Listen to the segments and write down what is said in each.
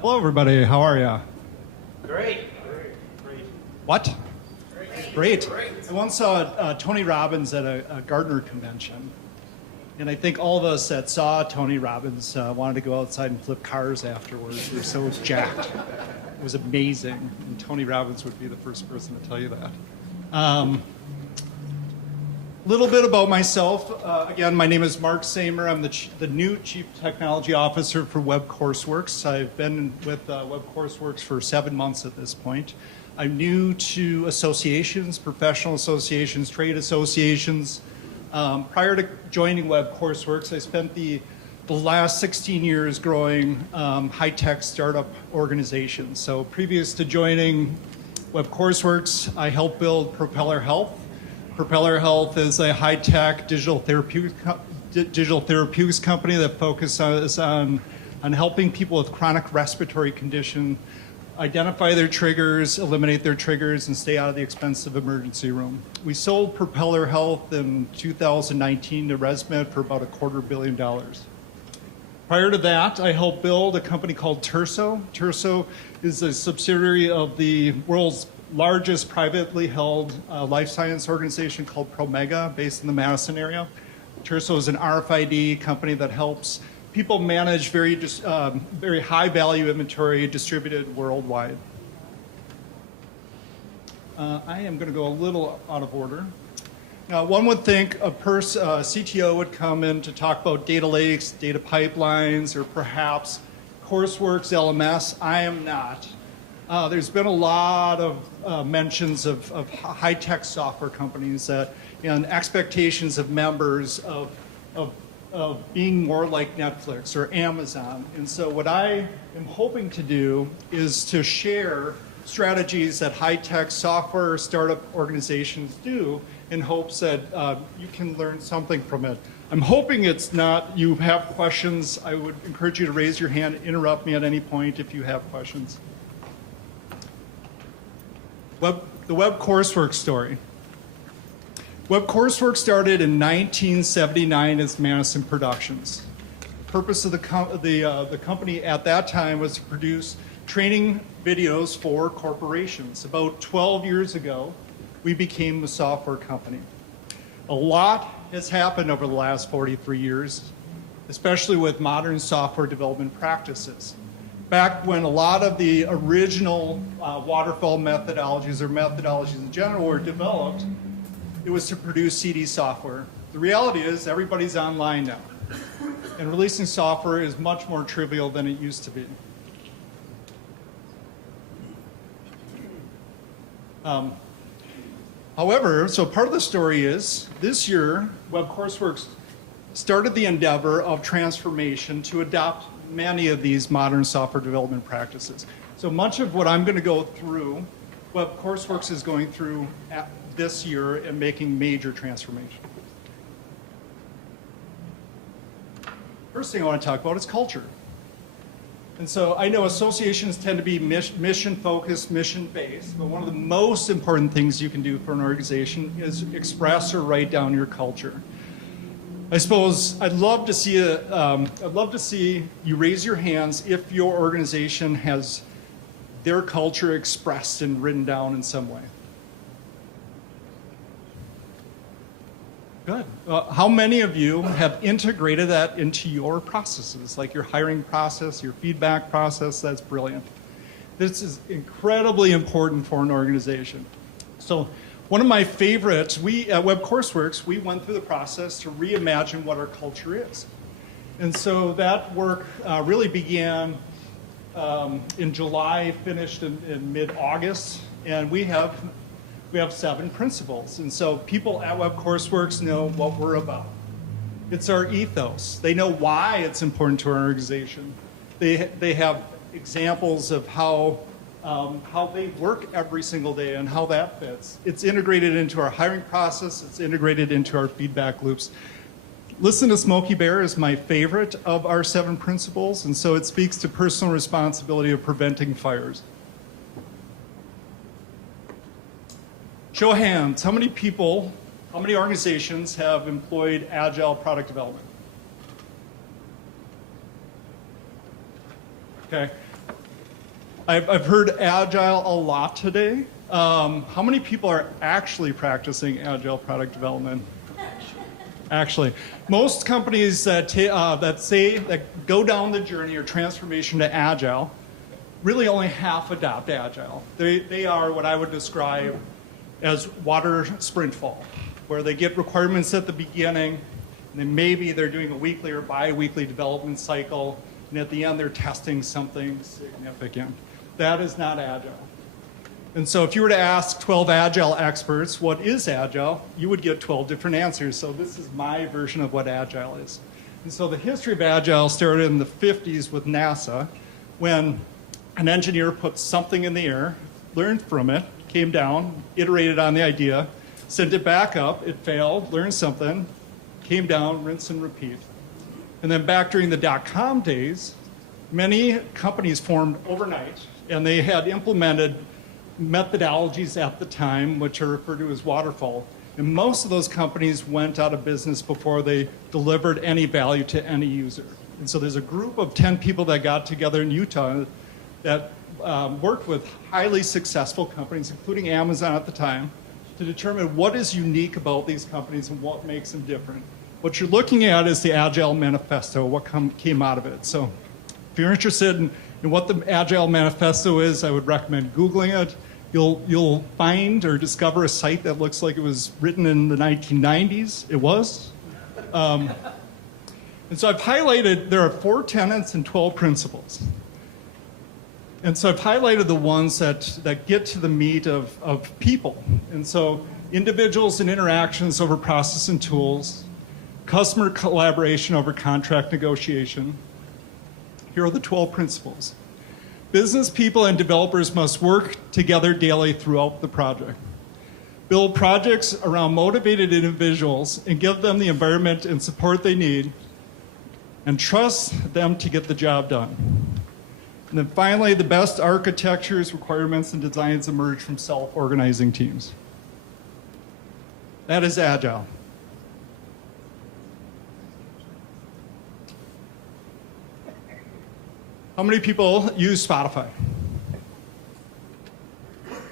Hello, everybody. How are you? Great. What? Great. I once saw Tony Robbins at a Gartner convention, and I think all of us that saw Tony Robbins wanted to go outside and flip cars afterwards. We were so jacked. It was amazing, and Tony Robbins would be the first person to tell you that. Little bit about myself. Again, my name is Mark Sehmer. I'm the new Chief Technology Officer for Web Courseworks. I've been with Web Courseworks for 7 months at this point. I'm new to associations, professional associations, trade associations. Prior to joining Web Courseworks, I spent the last 16 years growing high-tech startup organizations. So previous to joining Web Courseworks, I helped build Propeller Health. Propeller Health is a high-tech digital therapeutics company that focuses on helping people with chronic respiratory condition identify their triggers, eliminate their triggers, and stay out of the expensive emergency room. We sold Propeller Health in 2019 to ResMed for about $250 million. Prior to that, I helped build a company called Terso. Terso is a subsidiary of the world's largest privately held life science organization called Promega, based in the Madison area. Terso is an RFID company that helps people manage very high value inventory distributed worldwide. I am going to go a little out of order. Now, one would think a CTO would come in to talk about data lakes, data pipelines, or perhaps Courseworks LMS. I am not. There's been a lot of mentions of high-tech software companies and expectations of members of being more like Netflix or Amazon. And so what I am hoping to do is to share strategies that high-tech software startup organizations do in hopes that you can learn something from it. I'm hoping it's not you have questions. I would encourage you to raise your hand, interrupt me at any point if you have questions. The Web Courseworks story. Web Courseworks started in 1979 as Madison Productions. The purpose of the company at that time was to produce training videos for corporations. About 12 years ago, we became a software company. A lot has happened over the last 43 years, especially with modern software development practices. Back when a lot of the original waterfall methodologies or methodologies in general were developed, it was to produce CD software. The reality is everybody's online now, and releasing software is much more trivial than it used to be. However, so part of the story is this year, Web Courseworks started the endeavor of transformation to adopt many of these modern software development practices. So much of what I'm going to go through, Web Courseworks is going through this year and making major transformation. First thing I want to talk about is culture. And so I know associations tend to be mission-focused, mission-based, but one of the most important things you can do for an organization is express or write down your culture. I suppose I'd love to see you raise your hands if your organization has their culture expressed and written down in some way. Good. How many of you have integrated that into your processes, like your hiring process, your feedback process? That's brilliant. This is incredibly important for an organization. So one of my favorites, we at Web Courseworks, we went through the process to reimagine what our culture is. And so that work really began in July, finished in mid-August, and we have 7 principles. And so people at Web Courseworks know what we're about. It's our ethos. They know why it's important to our organization. They have examples of how they work every single day and how that fits. It's integrated into our hiring process. It's integrated into our feedback loops. Listen to Smokey Bear is my favorite of our 7 principles, and so it speaks to personal responsibility of preventing fires. Show of hands, how many organizations have employed Agile product development? Okay. I've heard Agile a lot today. How many people are actually practicing Agile product development? Actually, most companies that go down the journey or transformation to Agile, really only half adopt Agile. They are what I would describe as water sprint fall, where they get requirements at the beginning, and then maybe they're doing a weekly or bi-weekly development cycle, and at the end they're testing something significant. That is not Agile. And so if you were to ask 12 Agile experts, what is Agile, you would get 12 different answers. So this is my version of what Agile is. And so the history of Agile started in the 50s with NASA, when an engineer put something in the air, learned from it, came down, iterated on the idea, sent it back up, it failed, learned something, came down, rinse and repeat. And then back during the dot-com days, many companies formed overnight, and they had implemented methodologies at the time, which are referred to as waterfall. And most of those companies went out of business before they delivered any value to any user. And so there's a group of 10 people that got together in Utah that worked with highly successful companies, including Amazon at the time, to determine what is unique about these companies and what makes them different. What you're looking at is the Agile Manifesto, what came out of it. So if you're interested in what the Agile Manifesto is, I would recommend Googling it. You'll find or discover a site that looks like it was written in the 1990s. It was. And so I've highlighted, there are 4 tenets and 12 principles. And so I've highlighted the ones that get to the meat of people. And so individuals and interactions over process and tools, customer collaboration over contract negotiation. Here are the 12 principles. Business people and developers must work together daily throughout the project. Build projects around motivated individuals and give them the environment and support they need, and trust them to get the job done. And then finally, the best architectures, requirements, and designs emerge from self-organizing teams. That is Agile. How many people use Spotify?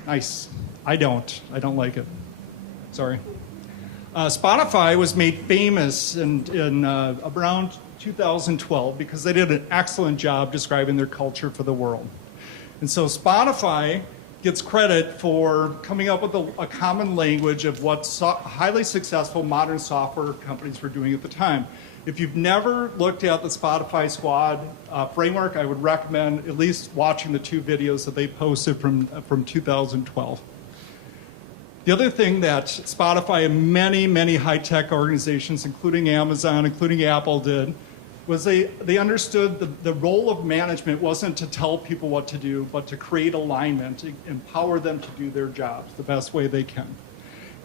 Nice. I don't like it. Sorry. Spotify was made famous in around 2012 because they did an excellent job describing their culture for the world. And so Spotify gets credit for coming up with a common language of what highly successful modern software companies were doing at the time. If you've never looked at the Spotify Squad framework, I would recommend at least watching the 2 videos that they posted from 2012. The other thing that Spotify and many high-tech organizations, including Amazon, including Apple, did was they understood the role of management wasn't to tell people what to do, but to create alignment, to empower them to do their jobs the best way they can.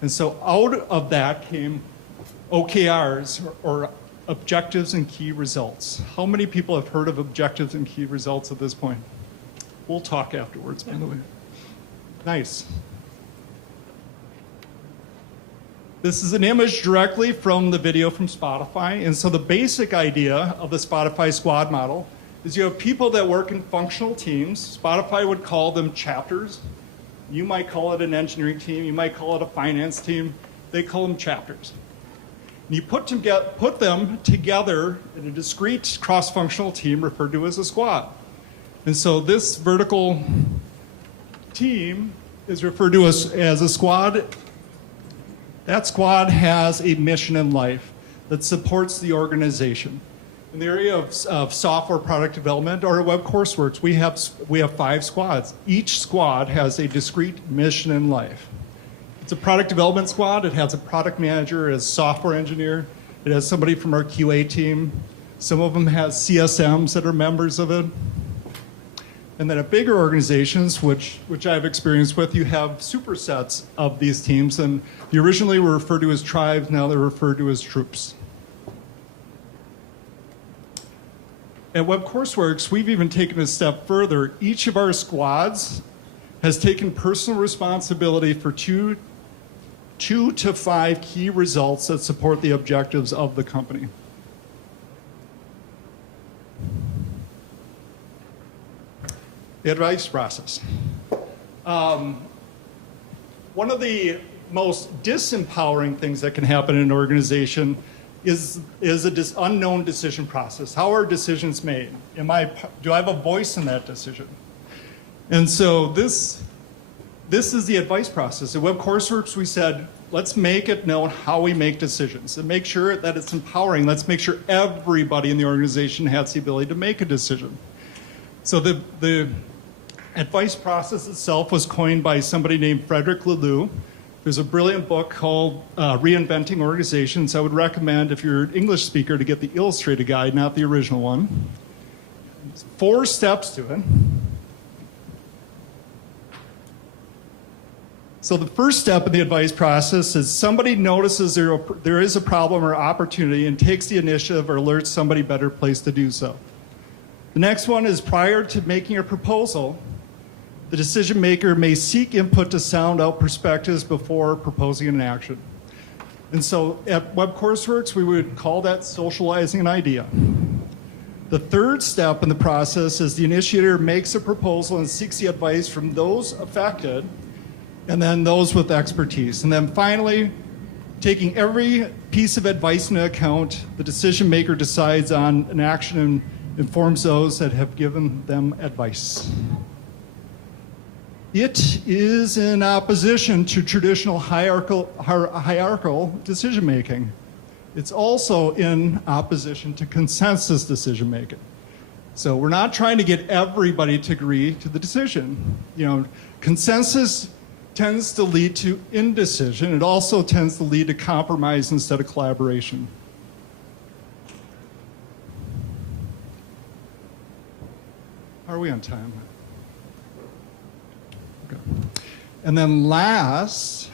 And so out of that came OKRs, or objectives and key results. How many people have heard of objectives and key results at this point? We'll talk afterwards, by the way. Nice. This is an image directly from the video from Spotify. And so the basic idea of the Spotify Squad model is you have people that work in functional teams. Spotify would call them chapters. You might call it an engineering team. You might call it a finance team. They call them chapters. And you put them together in a discrete cross-functional team referred to as a squad. And so this vertical team is referred to as a squad. That squad has a mission in life that supports the organization. In the area of software product development or web Courseworks, we have 5 squads. Each squad has a discrete mission in life. It's a product development squad. It has a product manager, a software engineer. It has somebody from our QA team. Some of them has CSMs that are members of it. And then at bigger organizations, which I've experienced with, you have supersets of these teams. And they originally were referred to as tribes. Now they're referred to as troops. At Web Courseworks, we've even taken a step further. Each of our squads has taken personal responsibility for 2 to 5 key results that support the objectives of the company. The advice process. One of the most disempowering things that can happen in an organization is a unknown decision process. How are decisions made? Do I have a voice in that decision? And so this is the advice process. At Web Courseworks, we said, let's make it known how we make decisions and make sure that it's empowering. Let's make sure everybody in the organization has the ability to make a decision. So the advice process itself was coined by somebody named Frederick Laloux. There's a brilliant book called Reinventing Organizations. I would recommend, if you're an English speaker, to get the illustrated guide, not the original one. There's 4 steps to it. So the first step in the advice process is somebody notices there is a problem or opportunity and takes the initiative or alerts somebody better placed to do so. The next one is prior to making a proposal, the decision maker may seek input to sound out perspectives before proposing an action. And so at Web Courseworks, we would call that socializing an idea. The third step in the process is the initiator makes a proposal and seeks the advice from those affected and then those with expertise. And then finally, taking every piece of advice into account, the decision maker decides on an action and informs those that have given them advice. It is in opposition to traditional hierarchical decision making. It's also in opposition to consensus decision making. So we're not trying to get everybody to agree to the decision. Consensus tends to lead to indecision. It also tends to lead to compromise instead of collaboration. Are we on time? Okay. And then last,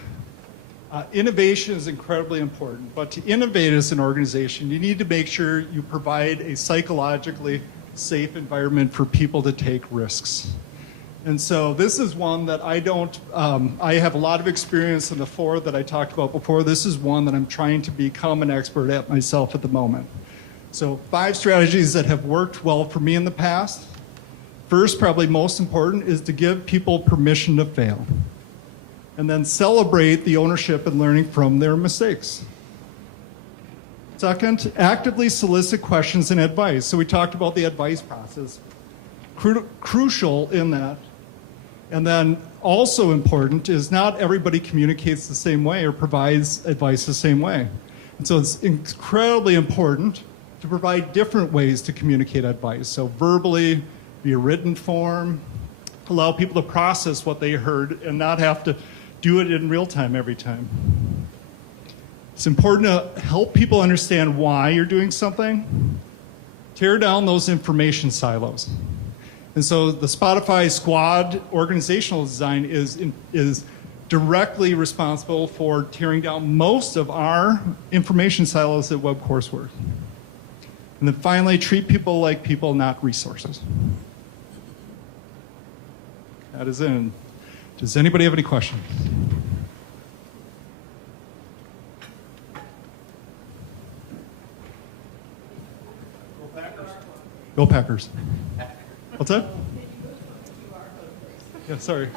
innovation is incredibly important. But to innovate as an organization, you need to make sure you provide a psychologically safe environment for people to take risks. And so this is one that I have a lot of experience in the 4 that I talked about before. This is one that I'm trying to become an expert at myself at the moment. So 5 strategies that have worked well for me in the past. First, probably most important, is to give people permission to fail. And then celebrate the ownership and learning from their mistakes. Second, actively solicit questions and advice. So we talked about the advice process. Crucial in that. And then also important is not everybody communicates the same way or provides advice the same way. And so it's incredibly important to provide different ways to communicate advice. So verbally, via written form, allow people to process what they heard and not have to do it in real time every time. It's important to help people understand why you're doing something. Tear down those information silos. And so the Spotify Squad organizational design is directly responsible for tearing down most of our information silos at Web Courseworks. And then finally, treat people like people, not resources. That is it. Does anybody have any questions? Go Packers. What's that? Yeah, sorry.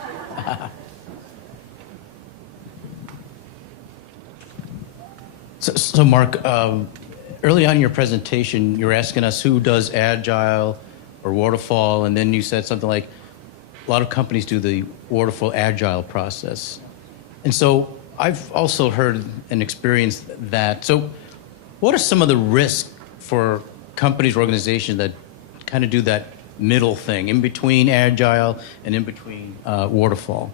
So Mark, early on in your presentation, you were asking us who does Agile or Waterfall, and then you said something like, a lot of companies do the Waterfall Agile process. And so I've also heard and experienced that. So what are some of the risks for companies or organizations that kind of do that middle thing, in between Agile and in between Waterfall?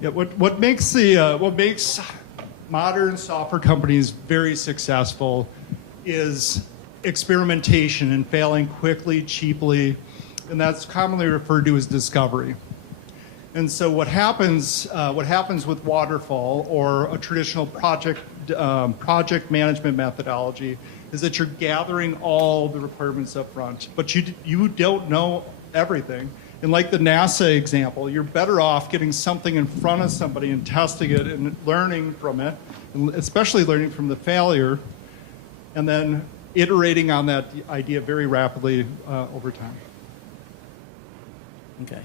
Yeah, what makes modern software companies very successful is experimentation and failing quickly, cheaply, and that's commonly referred to as discovery. And so what happens with Waterfall or a traditional project management methodology is that you're gathering all the requirements up front, but you don't know everything. And like the NASA example, you're better off getting something in front of somebody and testing it and learning from it, and especially learning from the failure, and then iterating on that idea very rapidly over time. Okay.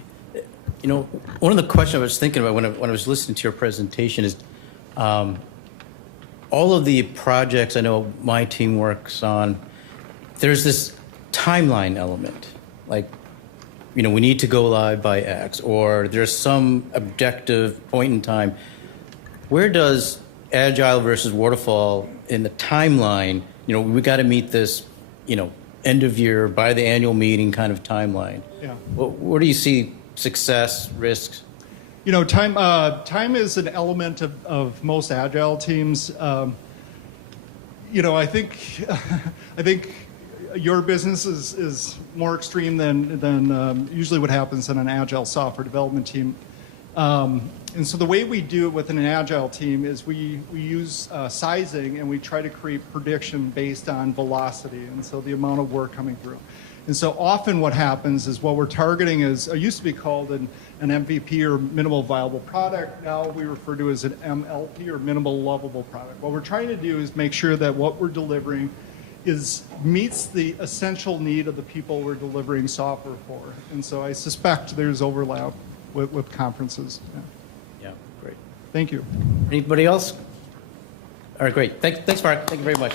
You know, one of the questions I was thinking about when I was listening to your presentation is all of the projects I know my team works on, there's this timeline element. Like, you know, we need to go live by X, or there's some objective point in time. Where does Agile versus Waterfall in the timeline, you know, we got to meet this, you know, end of year, by the annual meeting kind of timeline? Yeah. Where do you see success, risks? You know, time is an element of most Agile teams. You know, I think your business is more extreme than usually what happens in an Agile software development team. And so the way we do it within an Agile team is we use sizing, and we try to create prediction based on velocity, and so the amount of work coming through. And so often what happens is what we're targeting is, it used to be called an MVP, or minimal viable product. Now we refer to as an MLP, or minimal lovable product. What we're trying to do is make sure that what we're delivering meets the essential need of the people we're delivering software for. And so I suspect there's overlap with conferences. Yeah, great. Thank you. Anybody else? All right, great. Thanks, Mark. Thank you very much.